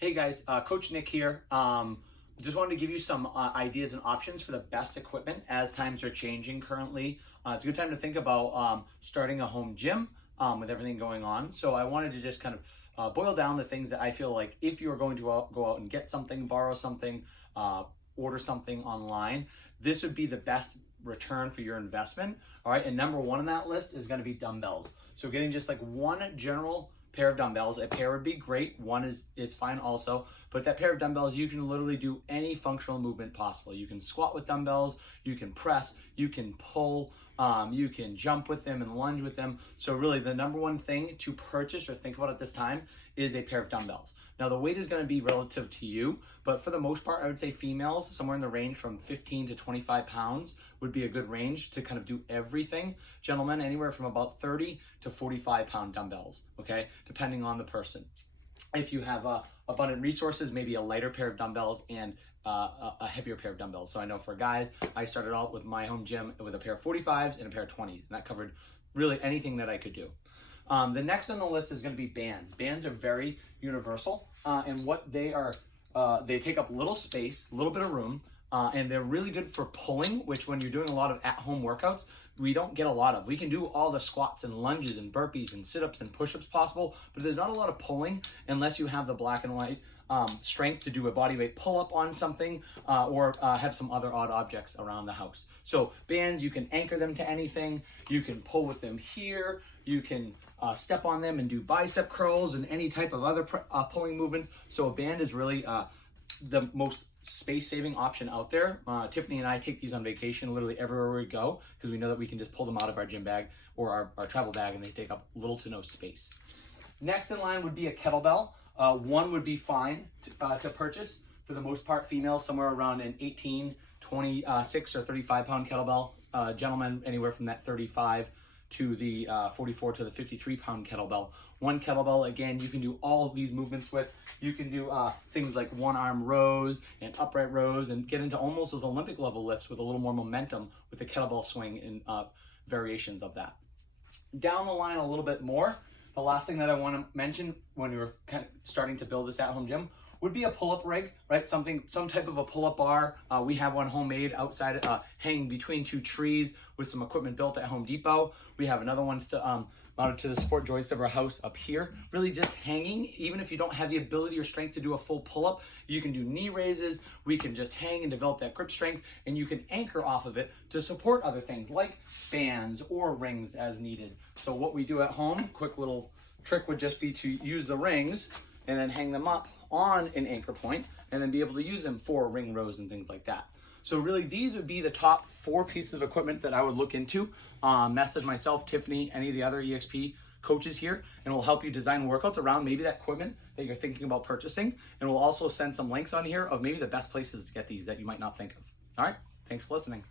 Hey guys, Coach Nick here. Just wanted to give you some ideas and options for the best equipment as times are changing currently. It's a good time to think about starting a home gym with everything going on. So I wanted to just kind of boil down the things that I feel like if you're going to go out and get something, borrow something, order something online, this would be the best return for your investment. All right, and number one on that list is going to be dumbbells. So getting just like one general pair of dumbbells. A pair would be great. One is fine also. But that pair of dumbbells, you can literally do any functional movement possible. You can squat with dumbbells, you can press, you can pull, you can jump with them and lunge with them. So really the number one thing to purchase or think about at this time is a pair of dumbbells. Now the weight is going to be relative to you, but for the most part, I would say females, somewhere in the range from 15 to 25 pounds would be a good range to kind of do everything. Gentlemen, anywhere from about 30 to 45 pound dumbbells, okay? Depending on the person. If you have abundant resources, maybe a lighter pair of dumbbells and a heavier pair of dumbbells. So I know for guys, I started out with my home gym with a pair of 45s and a pair of 20s, and that covered really anything that I could do. The next on the list is going to be bands. Bands are very universal, and what they are, they take up little space, a little bit of room, and they're really good for pulling, which when you're doing a lot of at-home workouts, we don't get a lot of. We can do all the squats and lunges and burpees and sit-ups and push-ups possible, but there's not a lot of pulling unless you have the black and white strength to do a bodyweight pull-up on something or have some other odd objects around the house. So bands, you can anchor them to anything. You can pull with them here. You can step on them and do bicep curls and any type of other pulling movements. So a band is really the most space-saving option out there. Tiffany and I take these on vacation literally everywhere we go because we know that we can just pull them out of our gym bag or our travel bag and they take up little to no space. Next in line would be a kettlebell. One would be fine to purchase. For the most part, females somewhere around an 18, 26 or 35 pound kettlebell. Gentlemen anywhere from that 35 to the 44 to the 53 pound kettlebell. One kettlebell, again, you can do all of these movements with. You can do things like one arm rows and upright rows and get into almost those Olympic level lifts with a little more momentum with the kettlebell swing and variations of that. Down the line a little bit more, the last thing that I want to mention when you're kind of starting to build this at-home gym would be a pull-up rig, right? Some type of a pull-up bar. We have one homemade outside, hanging between two trees with some equipment built at Home Depot. We have another one mounted to the support joist of our house up here. Really just hanging, even if you don't have the ability or strength to do a full pull-up, you can do knee raises. We can just hang and develop that grip strength, and you can anchor off of it to support other things like bands or rings as needed. So what we do at home, quick little trick would just be to use the rings and then hang them up on an anchor point and then be able to use them for ring rows and things like that. So really these would be the top 4 pieces of equipment that I would look into. Message myself, Tiffany, any of the other EXP coaches here, and we'll help you design workouts around maybe that equipment that you're thinking about purchasing. And we'll also send some links on here of maybe the best places to get these that you might not think of. All right, thanks for listening.